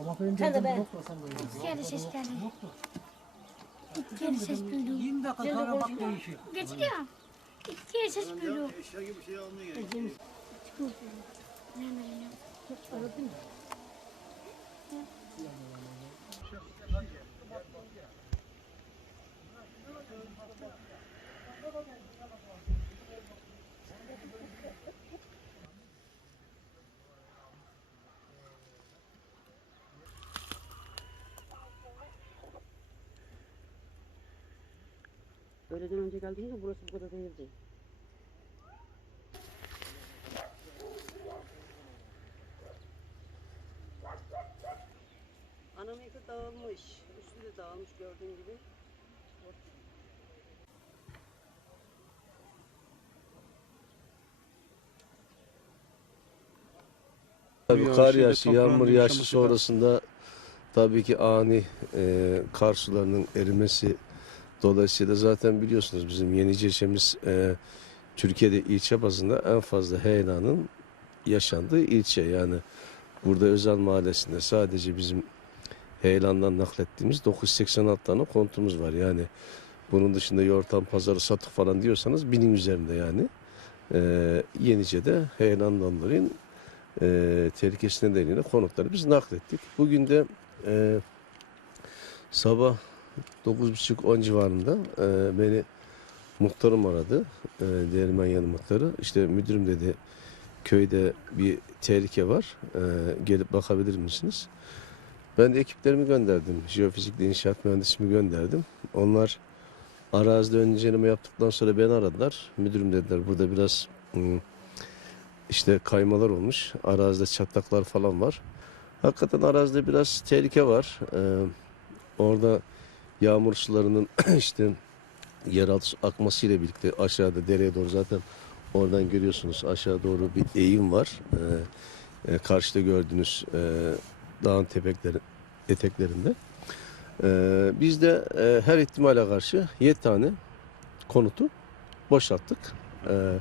Ama ben de ben. İki kere ses geldi. İki kere ses duydum. 20 dakika sonra bak değişir. Geçti ya. İki kere ses duydum. Eşya gibi şey almıyor. Aradın mı? Thank you. Öğleden önce geldiğimde burası bu kadar değildi. Anam eti dağılmış. Üstü de dağılmış gördüğün gibi. Tabii kar yağışı, yağmur yağışı sonrasında tabii ki ani e, kar sularının erimesi dolayısıyla zaten biliyorsunuz bizim Yenice ilçemiz e, Türkiye'de ilçe bazında en fazla heyelanın yaşandığı ilçe. Yani burada Özal Mahallesi'nde sadece bizim heyelandan naklettiğimiz 986 tane kontumuz var. Yani bunun dışında yortan pazarı satık falan diyorsanız binin üzerinde yani. E, Yenice'de heyelandanların e, tehlikesi nedeniyle konutları biz naklettik. Bugün de e, sabah 9.30-10 civarında e, beni muhtarım aradı. E, Değirmen yanı muhtarı. İşte müdürüm dedi köyde bir tehlike var. E, gelip bakabilir misiniz? Ben de ekiplerimi gönderdim. Jeofizikli inşaat mühendisimi gönderdim. Onlar arazide ön inceleme yaptıktan sonra beni aradılar. Müdürüm dediler burada biraz hmm, işte kaymalar olmuş. Arazide çatlaklar falan var. Hakikaten arazide biraz tehlike var. Ee, orada yağmur sularının işte yeraltı akmasıyla birlikte aşağıda dereye doğru zaten oradan görüyorsunuz aşağı doğru bir eğim var. Ee, e, karşıda gördüğünüz e, dağın tepekleri, eteklerinde. Ee, biz de e, her ihtimale karşı 7 tane konutu boşalttık. Ee,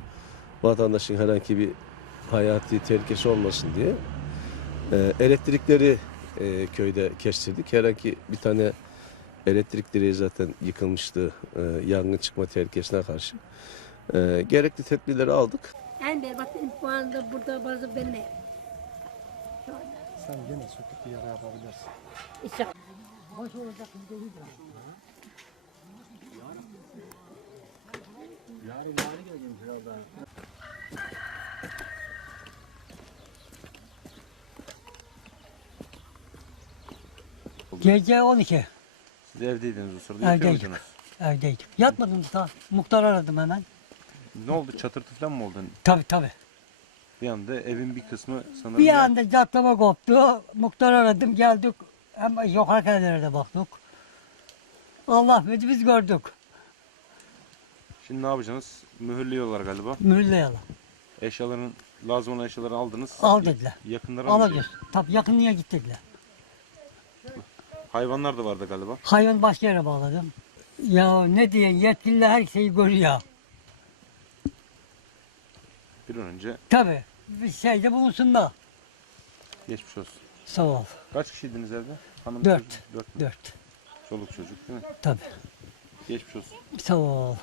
vatandaşın herhangi bir hayati tehlikesi olmasın diye e, elektrikleri e, köyde kestirdik. Herhangi bir tane elektrik direği zaten yıkılmıştı e, yangın çıkma tehlikesine karşı. E, gerekli tedbirleri aldık. En berbat bu anda burada bazı ben de. Sen gene söküp bir yara yapabilirsin. İşte Baş olacak bir değil mi? Gece 12 Siz evdeydiniz o sırada. Evdeydim. Yatıyor muydunuz? evdeydim. Yatmadım daha. Muhtar aradım hemen. Ne oldu? Çatırtı falan mı oldu? Tabi tabi. Bir anda evin bir kısmı sanırım... Bir anda catlama koptu. Muhtar aradım geldik. Hem yukarı yerlere baktık. Allah bizi biz gördük. Şimdi ne yapacaksınız? Mühürlüyorlar galiba. Mühürleyelim. Eşyaların, lazım olan eşyaları aldınız. Al dediler. Yakınlara mı Alacağız. Tabi yakınlığa gittiler. Hayvanlar da vardı galiba. Hayvan başka yere bağladım. Ya ne diye yetkililer her şeyi görüyor. Bir an önce Tabi bir şeyde bulunsunlar. geçmiş olsun. Sağ ol. Kaç kişiydiniz evde? Hanım Dört. çocuk, Dört. mü? Dört. Çoluk çocuk değil mi? Tabi. Geçmiş olsun. Sağ ol.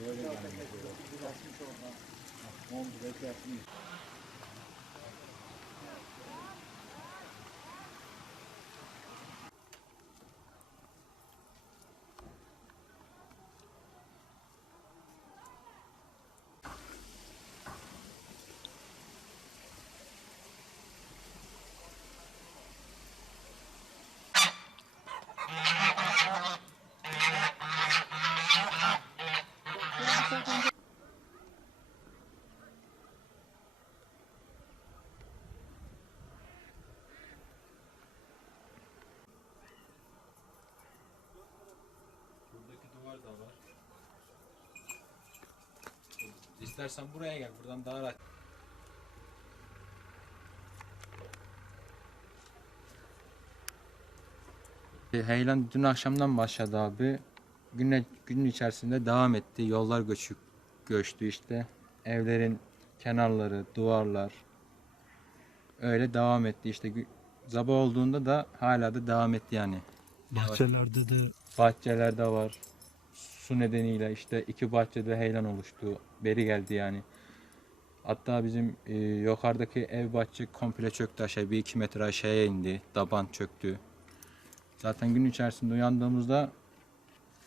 Böyle yani. Böyle. Biraz mı çorba? 10 dakika yapmayız. İstersen buraya gel. Buradan daha rahat. E, Heyelan dün akşamdan başladı abi. Gün, gün içerisinde devam etti. Yollar göçük, göçtü işte. Evlerin kenarları, duvarlar öyle devam etti. İşte sabah olduğunda da hala da devam etti yani. Bahçelerde de bahçelerde var. Su nedeniyle işte iki bahçede heyelan oluştu. Beri geldi yani. Hatta bizim e, yukarıdaki ev bahçe komple çöktü aşağı. Bir iki metre aşağıya indi. Taban çöktü. Zaten gün içerisinde uyandığımızda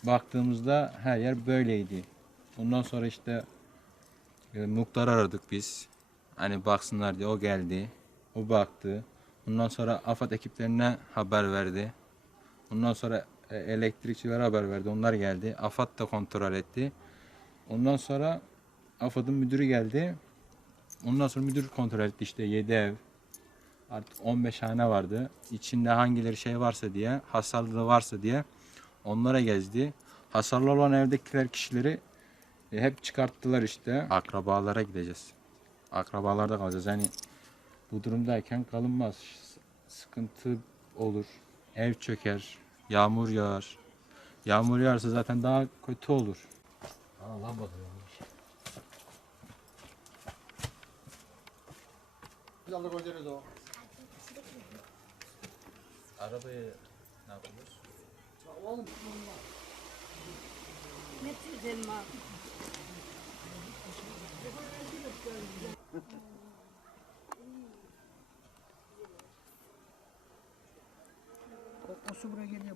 baktığımızda her yer böyleydi. Ondan sonra işte e, muhtar aradık biz. Hani baksınlar diye o geldi. O baktı. Ondan sonra AFAD ekiplerine haber verdi. Ondan sonra elektrikçilere haber verdi. Onlar geldi. AFAD da kontrol etti. Ondan sonra AFAD'ın müdürü geldi. Ondan sonra müdür kontrol etti işte 7 ev. Artık 15 hane vardı. İçinde hangileri şey varsa diye, hasarlı varsa diye onlara gezdi. Hasarlı olan evdekiler kişileri e, hep çıkarttılar işte. Akrabalara gideceğiz. Akrabalarda kalacağız. Yani bu durumdayken kalınmaz. Sıkıntı olur. Ev çöker. Yağmur yağar. Yağmur yağarsa zaten daha kötü olur. Arabayı ne yapıyoruz? O su buraya geliyor.